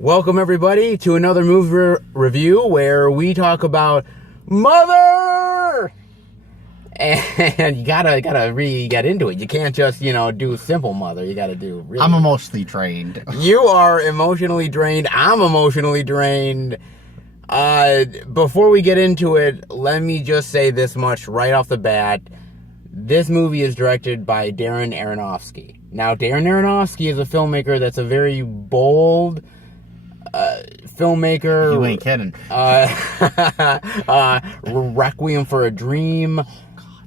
Welcome everybody to another movie review where we talk about Mother! And you gotta really get into it. You can't just, do simple Mother. You gotta do really... I'm emotionally drained. You are emotionally drained. I'm emotionally drained. Before we get into it, let me just say this much right off the bat. This movie is directed by Darren Aronofsky. Now, Darren Aronofsky is a filmmaker that's a very bold filmmaker. You ain't kidding. Requiem for a Dream.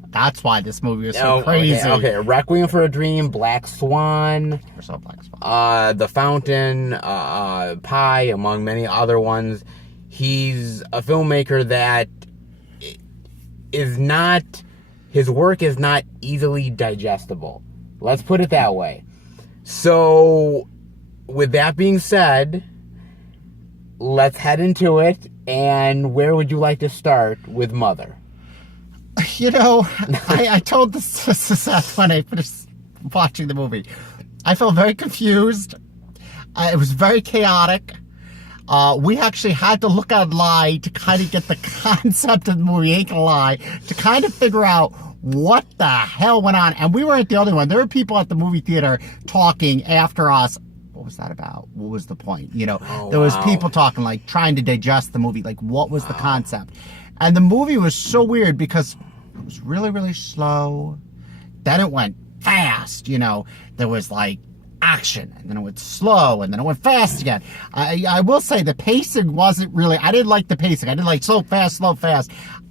That's why this movie is so crazy. Okay. Requiem for a Dream, Black Swan. The Fountain, Pi, among many other ones. He's a filmmaker that is not... His work is not easily digestible. Let's put it that way. So, with that being said, let's head into it. And where would you like to start with Mother? I told this to Seth when I finished watching the movie. I felt very confused. It was very chaotic. We actually had to look online to kind of get the concept of the movie, ain't gonna lie, to kind of figure out what the hell went on. And we weren't the only one. There were people at the movie theater talking after us. What was that about? What was the point? There was people talking, like, trying to digest the movie. Like, what was the concept? And the movie was so weird because it was really, really slow. Then it went fast, There was, like, action, and then it went slow, and then it went fast again. I will say the pacing wasn't really... I didn't like the pacing. I didn't like slow, fast.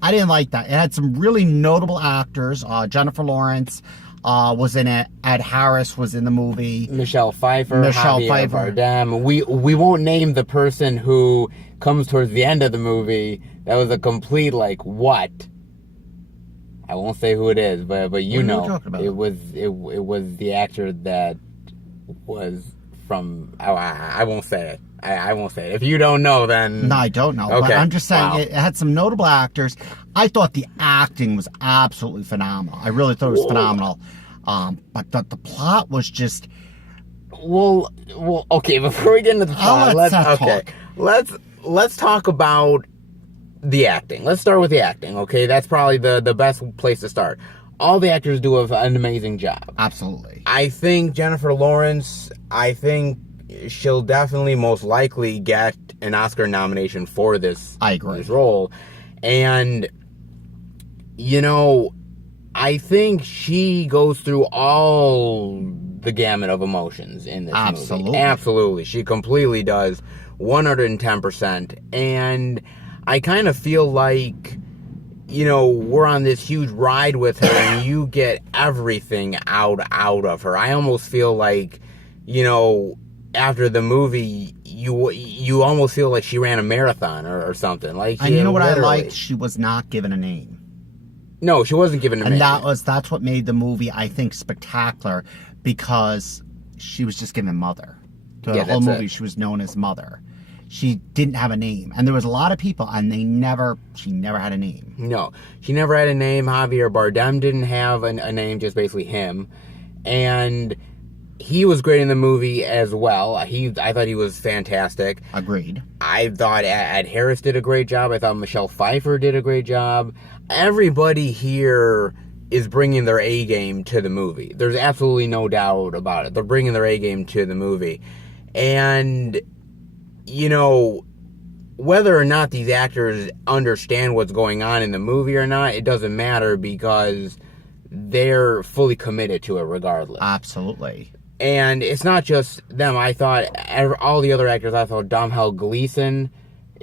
I didn't like that. It had some really notable actors. Jennifer Lawrence was in it. Ed Harris was in the movie. Michelle Pfeiffer. Bardem. We won't name the person who comes towards the end of the movie. That was a complete, what? I won't say who it is, but you know. It was the actor that was from... I won't say it. I won't say it. If you don't know, then... No, I don't know. Okay. But I'm just saying, It had some notable actors. I thought the acting was absolutely phenomenal. I really thought it was phenomenal. But the plot was just... Well, okay, before we get into the plot, let's talk about the acting. Let's start with the acting, okay? That's probably the best place to start. All the actors do an amazing job. Absolutely. I think Jennifer Lawrence, she'll definitely most likely get an Oscar nomination for this, I agree. This role. And, I think she goes through all the gamut of emotions in this movie. Absolutely. She completely does, 110%. And I kind of feel like... we're on this huge ride with her and you get everything out of her. I almost feel like, after the movie, you almost feel like she ran a marathon or something. And you know what I liked? She was not given a name. No, she wasn't given a name. And that's what made the movie, I think, spectacular, because she was just given Mother. Through the whole movie, she was known as Mother. She didn't have a name. And there was a lot of people, and she never had a name. No, she never had a name. Javier Bardem didn't have a name, just basically him. And he was great in the movie as well. I thought he was fantastic. Agreed. I thought Ed Harris did a great job. I thought Michelle Pfeiffer did a great job. Everybody here is bringing their A game to the movie. There's absolutely no doubt about it. They're bringing their A game to the movie. And... whether or not these actors understand what's going on in the movie or not, it doesn't matter because they're fully committed to it regardless. Absolutely. And it's not just them. I thought all the other actors, Domhnall Gleeson,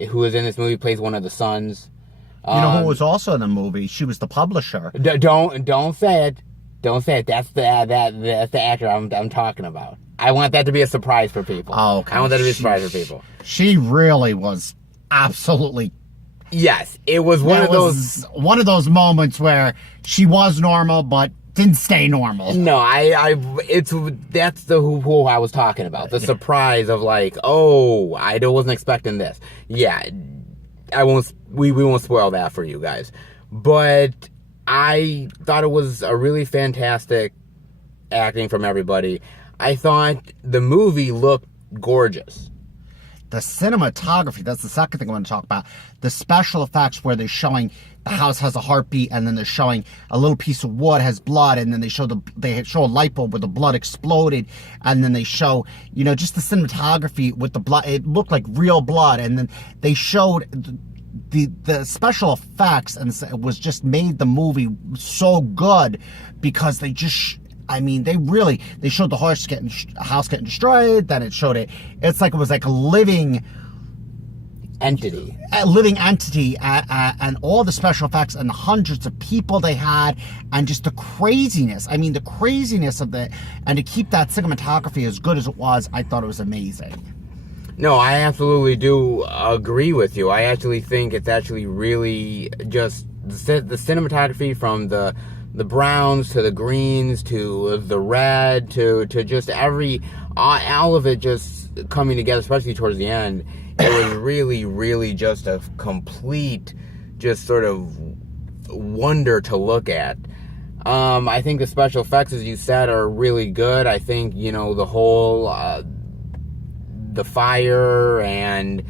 who was in this movie, plays one of the sons. Who was also in the movie? She was the publisher. Don't say it. Don't say it. That's the actor I'm talking about. I want that to be a surprise for people. Oh, okay. I want that to be a surprise for people. She really was absolutely... Yes, it was one of those moments where she was normal, but didn't stay normal. No, that's who I was talking about. The surprise of I wasn't expecting this. Yeah, we won't spoil that for you guys. But I thought it was a really fantastic acting from everybody. I thought the movie looked gorgeous. the cinematography, that's the second thing I want to talk about. The special effects where they're showing the house has a heartbeat, and then they're showing a little piece of wood has blood, and then they show a light bulb where the blood exploded, and then they show, just the cinematography with the blood. It looked like real blood, and then they showed the special effects, and it was just made the movie so good because they just. They showed the house getting destroyed. Then it showed it. It's like it was like a living entity, and all the special effects and the hundreds of people they had, and just the craziness. The craziness of it, and to keep that cinematography as good as it was, I thought it was amazing. No, I absolutely do agree with you. I actually think it's actually really just the cinematography from the browns to the greens to the red to just all of it just coming together, especially towards the end. It was really, really just a complete, just sort of wonder to look at. I think the special effects, as you said, are really good. I think, the whole, the fire and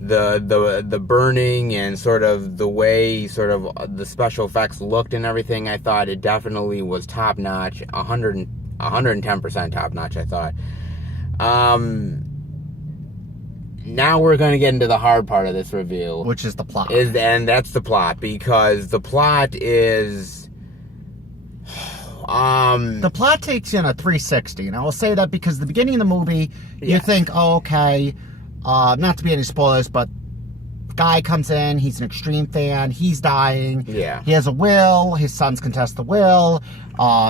the burning and sort of the way sort of the special effects looked and everything, I thought it definitely was top notch, 110% top notch, I thought. Now we're going to get into the hard part of this review, which is the plot. And that's the plot, because the plot is the plot takes you in a 360, and I will say that because the beginning of the movie, you think, oh, okay, not to be any spoilers, but guy comes in, he's an extreme fan, he's dying. Yeah. He has a will, his sons contest the will,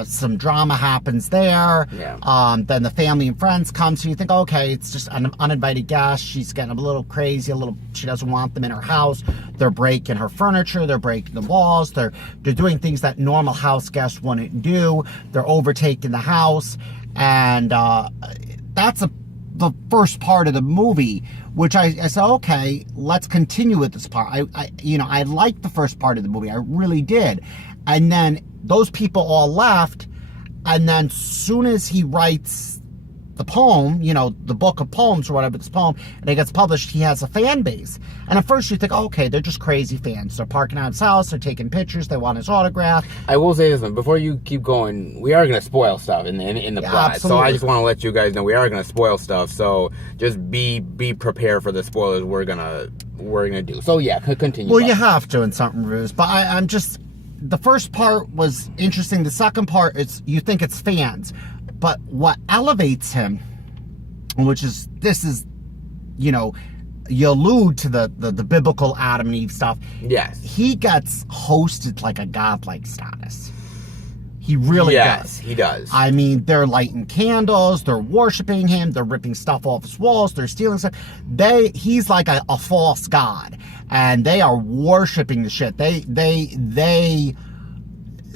some drama happens there. Yeah. Then the family and friends come, so you think, okay, it's just an uninvited guest, she's getting a little crazy, she doesn't want them in her house, they're breaking her furniture, they're breaking the walls, they're doing things that normal house guests wouldn't do, they're overtaking the house, and that's the first part of the movie, which I said, okay, let's continue with this part. I liked the first part of the movie. I really did. And then those people all left, and then soon as he writes the poem, the book of poems or whatever, this poem, and it gets published, he has a fan base. And at first you think, oh, okay, they're just crazy fans. They're parking out his house, they're taking pictures, they want his autograph. I will say this one, before you keep going, we are going to spoil stuff in the plot. Absolutely. So I just want to let you guys know we are going to spoil stuff, so just be prepared for the spoilers we're going to do. So yeah, continue. Well, you have to in certain reviews, but I'm just, the first part was interesting. The second part is, you think it's fans. But what elevates him, which is, you allude to the biblical Adam and Eve stuff. Yes. He gets hosted like a godlike status. He really does. Yes, he does. They're lighting candles, they're worshiping him, they're ripping stuff off his walls, they're stealing stuff. He's like a false god, and they are worshiping the shit. They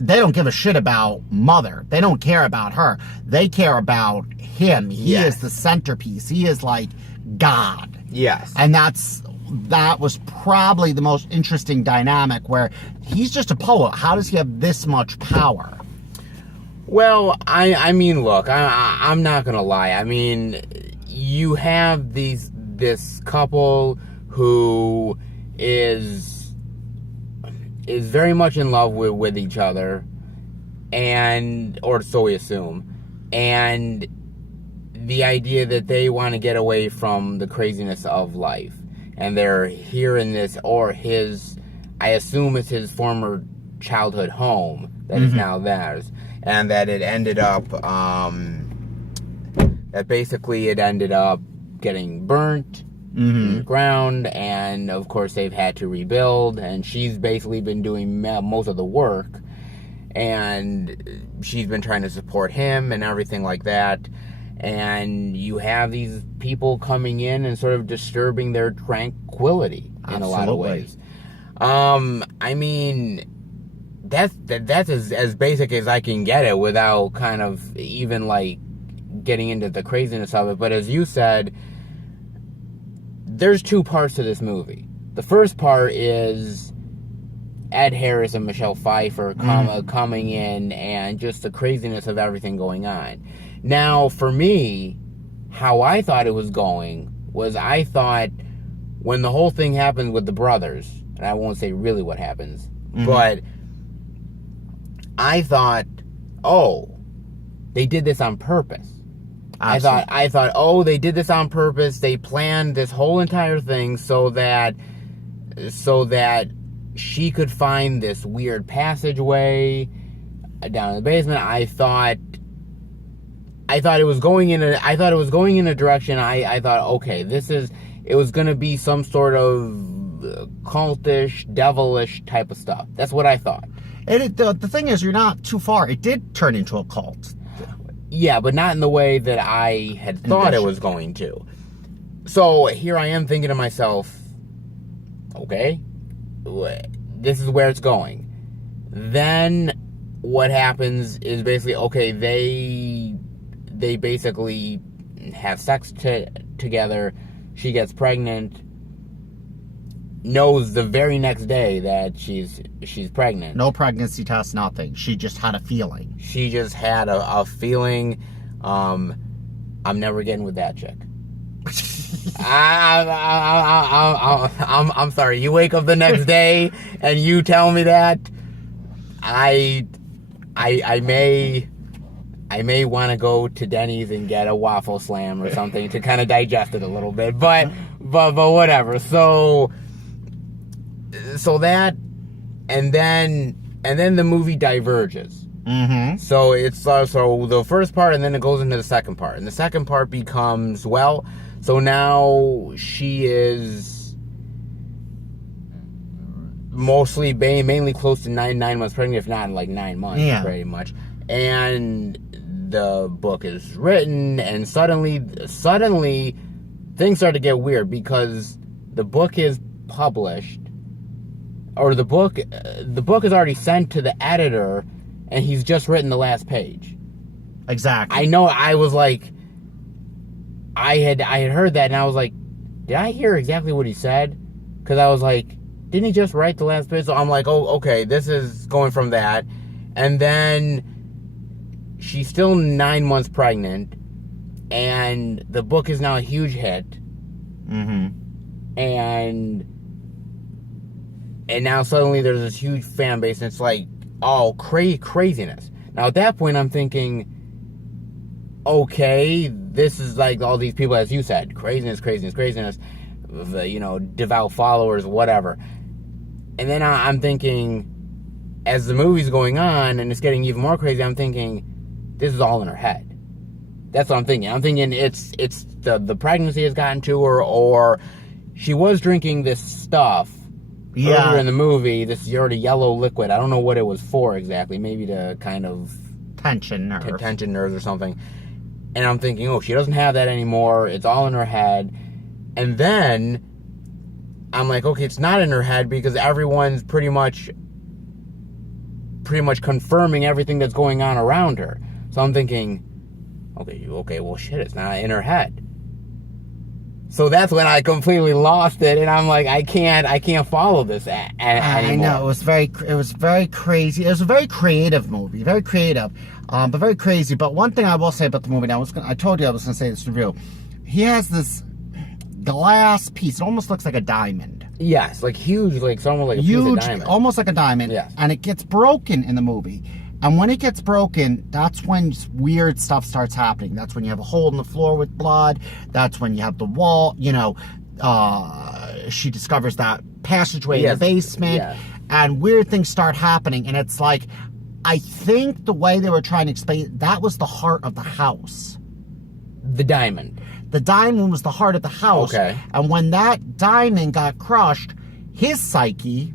don't give a shit about Mother. They don't care about her. They care about him. He is the centerpiece. He is like God. Yes. And that was probably the most interesting dynamic, where he's just a poet. How does he have this much power? Well, look, I'm not gonna lie. You have this couple who is very much in love with each other, or so we assume, and the idea that they want to get away from the craziness of life, and they're here in this, I assume it's his former childhood home that is now theirs, and that it ended up, that basically it ended up getting burnt in the ground, and of course they've had to rebuild, and she's basically been doing most of the work, and she's been trying to support him and everything like that, and you have these people coming in and sort of disturbing their tranquility in a lot of ways. That's as basic as I can get it without kind of even like getting into the craziness of it. But as you said, there's two parts to this movie. The first part is Ed Harris and Michelle Pfeiffer coming in, and just the craziness of everything going on. Now, for me, how I thought it was going was I thought when the whole thing happened with the brothers, and I won't say really what happens, but I thought, oh, they did this on purpose. Absolutely. I thought, oh, they did this on purpose. They planned this whole entire thing so that she could find this weird passageway down in the basement. I thought it was going in a direction. I thought, okay, it was going to be some sort of cultish, devilish type of stuff. That's what I thought. The thing is, you're not too far. It did turn into a cult. Yeah, but not in the way that I had thought it was going to. So here I am thinking to myself, okay, this is where it's going. Then what happens is basically, okay, they basically have sex together. She gets pregnant. Knows the very next day that she's pregnant. No pregnancy test, nothing. She just had a feeling. She just had a feeling. I'm never getting with that chick. I'm sorry. You wake up the next day and you tell me that. I may want to go to Denny's and get a waffle slam or something to kind of digest it a little bit, but whatever. So that, and then the movie diverges. Mm-hmm. So it's so the first part, and then it goes into the second part, and the second part becomes, well, so now she is mainly close to nine months pregnant, if not like 9 months, pretty much. And the book is written, and suddenly things start to get weird because the book is published, or the book is already sent to the editor, and he's just written the last page. Exactly. I know. I was like, I had heard that, and I was like, did I hear exactly what he said? Because I was like, didn't he just write the last page? So I'm like, oh, okay, this is going from that, and then she's still 9 months pregnant, and the book is now a huge hit. Mm-hmm. And now suddenly there's this huge fan base, and it's like, oh, craziness. Now at that point I'm thinking, okay, this is like all these people, as you said, craziness, devout followers, whatever. And then I'm thinking, as the movie's going on and it's getting even more crazy, I'm thinking, this is all in her head. That's what I'm thinking. I'm thinking it's the pregnancy has gotten to her, or she was drinking this stuff earlier in the movie, this sort of yellow liquid. I don't know what it was for exactly. Maybe to kind of tension nerves or something. And I'm thinking, oh, she doesn't have that anymore. It's all in her head. And then I'm like, okay, it's not in her head because everyone's pretty much confirming everything that's going on around her. So I'm thinking, okay, well, shit, it's not in her head. So that's when I completely lost it, and I'm like, I can't follow this anymore. I know, it was very crazy. It was a very creative movie, very creative, but very crazy. But one thing I will say about the movie, and I told you I was going to say this review. He has this glass piece. It almost looks like a diamond. Yes, like huge, like it's almost like a piece of diamond. Almost like a diamond. Yes. And it gets broken in the movie. And when it gets broken, that's when weird stuff starts happening. That's when you have a hole in the floor with blood. That's when you have the wall, she discovers that passageway in the basement. Yes. And weird things start happening. And it's like, I think the way they were trying to explain it, that was the heart of the house. The diamond. The diamond was the heart of the house. Okay. And when that diamond got crushed, his psyche,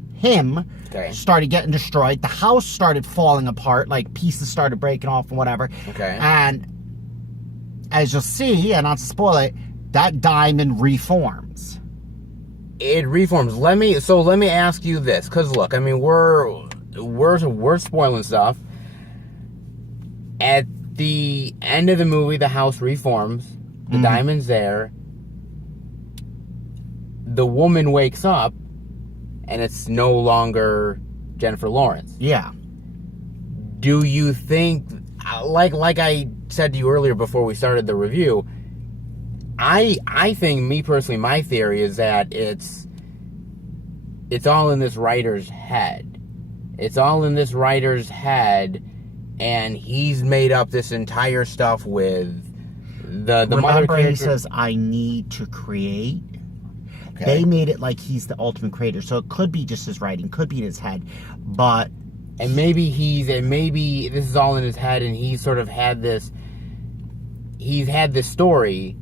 started getting destroyed. The house started falling apart, like pieces started breaking off and whatever. Okay. And as you'll see, and not to spoil it, that diamond reforms. It reforms. Let me ask you this, because look, I mean, we're spoiling stuff. At the end of the movie, the house reforms. The diamond's there. The woman wakes up, and it's no longer Jennifer Lawrence. Yeah. Do you think, like I said to you earlier before we started the review, I think, me personally, my theory is that it's all in this writer's head. It's all in this writer's head, and he's made up this entire stuff with the mother Remember, character. he says, I need to create. Okay. They made it like he's the ultimate creator, so it could be just his writing, could be in his head, but... And maybe this is all in his head, and he's sort of had this... He's had this story,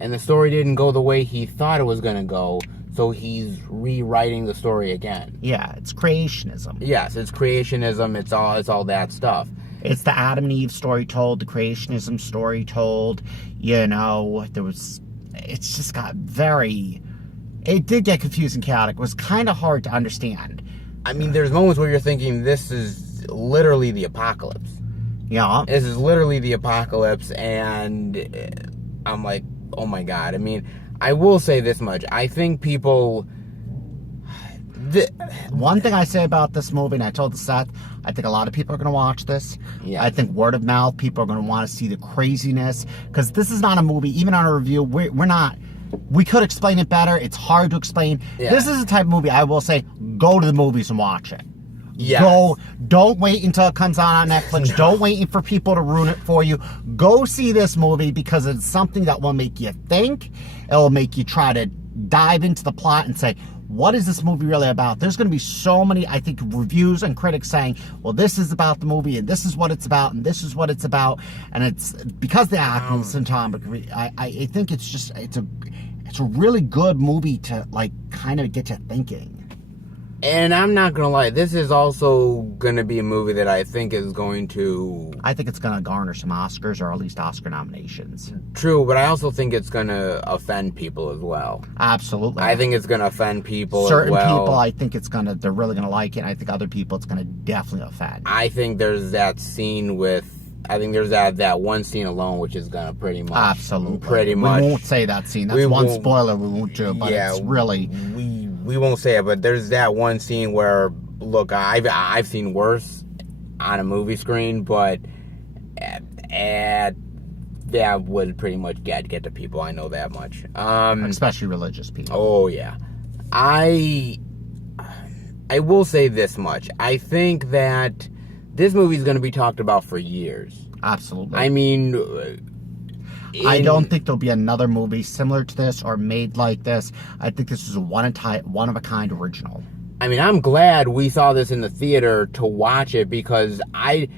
and the story didn't go the way he thought it was going to go, so he's rewriting the story again. Yeah, it's creationism. Yes, it's creationism, it's all that stuff. It's the Adam and Eve story told, the creationism story told, it's just got very... It did get confusing, chaotic. It was kind of hard to understand. I mean, there's moments where you're thinking, this is literally the apocalypse. Yeah. This is literally the apocalypse, and I'm like, oh my god. I mean, I will say this much. I think people... One thing I say about this movie, and I told Seth, I think a lot of people are going to watch this. Yeah. I think word of mouth, people are going to want to see the craziness. Because this is not a movie, even on a review, we're not... We could explain it better. It's hard to explain. Yeah. This is the type of movie I will say, go to the movies and watch it. Yes. Don't wait until it comes on Netflix. No. Don't wait for people to ruin it for you. Go see this movie because it's something that will make you think. It will make you try to dive into the plot and say, what is this movie really about? There's going to be so many, I think, reviews and critics saying, well, this is about the movie, and this is what it's about, and this is what it's about. And it's because the acting is cinematography. I think it's a really good movie to, like, kind of get you thinking. And I'm not gonna lie, this is also gonna be a movie that I think is going to... I think it's going to garner some Oscars, or at least Oscar nominations. True, but I also think it's gonna offend people as well. Absolutely. I think it's gonna offend people Certain as well. people, I think they're really going to like it. I think other people, it's going to definitely offend. I think there's that scene with... I think there's that one scene alone which is gonna pretty much... Absolutely. Pretty much... We won't say that scene. That's we one won't- spoiler we won't do, but yeah, it's really... We won't say it, but there's that one scene where, look, I've seen worse on a movie screen, but that would pretty much get to people. I know that much. Especially religious people. Oh yeah, I will say this much. I think that this movie is going to be talked about for years. Absolutely. I mean, I don't think there'll be another movie similar to this or made like this. I think this is a one-of-a-kind original. I mean, I'm glad we saw this in the theater to watch it, because I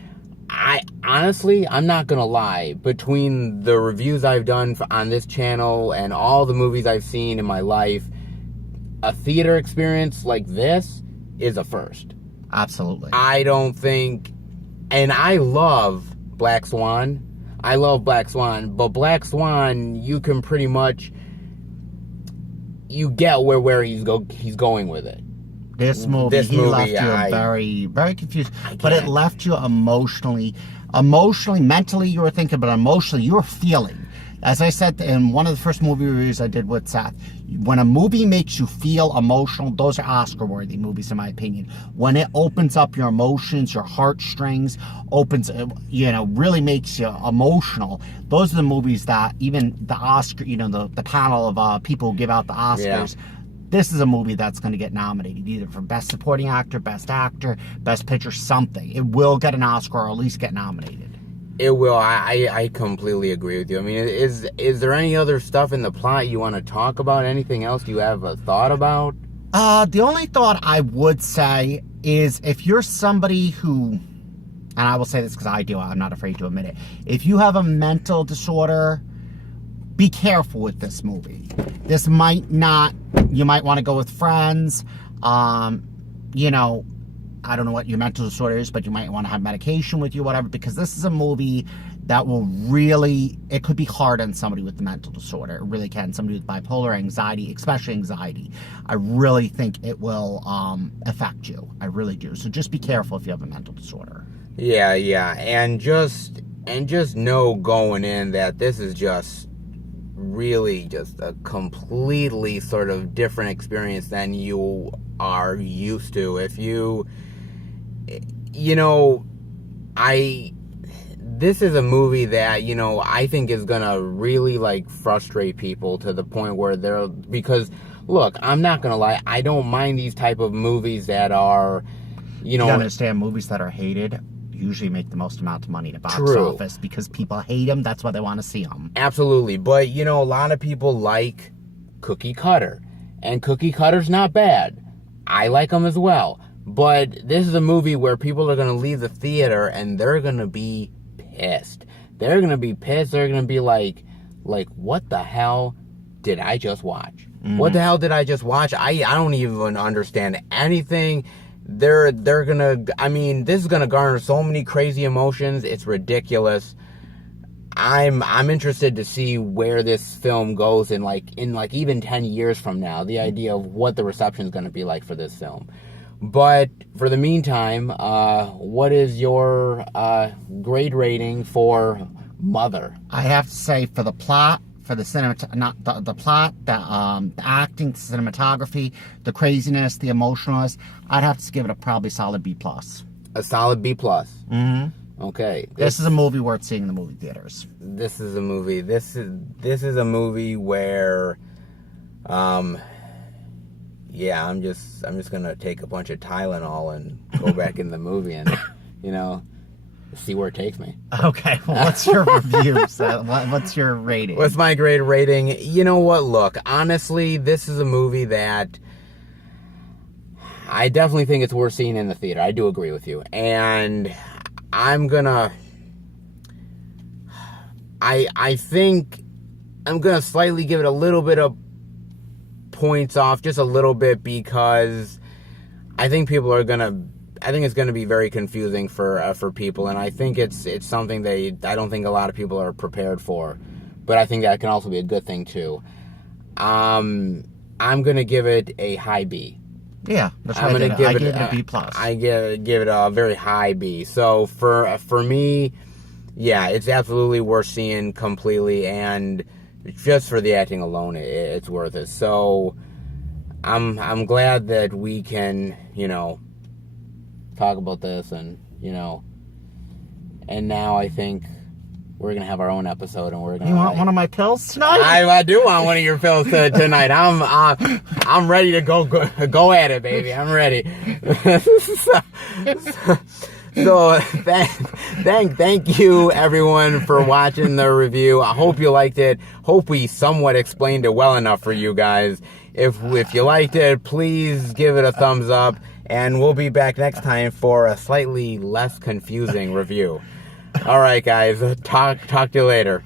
honestly, I'm not gonna lie, between the reviews I've done on this channel and all the movies I've seen in my life, a theater experience like this is a first. Absolutely. I don't think, and I love Black Swan. But Black Swan, you can pretty much, you get where he's going with it. This movie left you very, very confused. But it left you emotionally, mentally you were thinking, but emotionally you were feeling. As I said in one of the first movie reviews I did with Seth, when a movie makes you feel emotional, those are Oscar-worthy movies in my opinion. When it opens up your emotions, your heartstrings, really makes you emotional, those are the movies that even the Oscar, the panel of people who give out the Oscars, this is a movie that's going to get nominated either for Best Supporting Actor, Best Picture, something. It will get an Oscar or at least get nominated. It will. I completely agree with you. I mean, is there any other stuff in the plot you want to talk about? Anything else you have a thought about? The only thought I would say is if you're somebody who, and I will say this because I do, I'm not afraid to admit it. If you have a mental disorder, be careful with this movie. This might not, you might want to go with friends. I don't know what your mental disorder is, but you might want to have medication with you, whatever, because this is a movie that will really, it could be hard on somebody with the mental disorder. It really can. Somebody with bipolar anxiety, especially anxiety. I really think it will affect you. I really do. So just be careful if you have a mental disorder. Yeah. And just know going in that this is just really just a completely sort of different experience than you are used to. If this is a movie that, you know, I think is gonna really like frustrate people to the point where because look, I'm not gonna lie, I don't mind these type of movies that are, you know, You understand, movies that are hated usually make the most amount of money in the box office because people hate them. That's why they want to see them. Absolutely. But, you know, a lot of people like Cookie Cutter. And Cookie Cutter's not bad. I like them as well. But this is a movie where people are going to leave the theater and they're going to be pissed. They're going to be pissed. They're going to be like, what the hell did I just watch? Mm-hmm. What the hell did I just watch? I don't even understand anything. They're gonna, I mean, this is gonna garner so many crazy emotions. It's ridiculous. I'm interested to see where this film goes in even 10 years from now. The idea of what the reception is gonna be like for this film. But for the meantime, what is your grade rating for Mother? I have to say, for the plot, for the the plot, the acting, cinematography, the craziness, the emotionalness, I'd have to give it a probably solid B+. A solid B+. Mm-hmm. Okay. This is a movie worth seeing in the movie theaters. This is a movie. This is a movie where, yeah, I'm just gonna take a bunch of Tylenol and go back in the movie and, you know, see where it takes me. Okay, well, what's your review? What's your rating? What's my grade rating? You know what? Look, honestly, this is a movie that I definitely think it's worth seeing in the theater. I do agree with you. And I'm gonna... I think I'm gonna slightly give it a little bit of points off, just a little bit, because I think people are gonna... I think it's going to be very confusing for people, and I think it's something I don't think a lot of people are prepared for, but I think that can also be a good thing too. I'm going to give it a high B. Yeah, that's what I did. I gave it a B+. I give it a very high B. So for me, yeah, it's absolutely worth seeing completely, and just for the acting alone, it's worth it. So I'm glad that we can, you know, talk about this, and you know, and now I think we're gonna have our own episode, and we're gonna. You want one of my pills tonight? I do want one of your pills tonight. I'm ready to go at it, baby. I'm ready. So thank you everyone for watching the review. I hope you liked it. Hope we somewhat explained it well enough for you guys. If you liked it, please give it a thumbs up. And we'll be back next time for a slightly less confusing review. All right, guys. Talk to you later.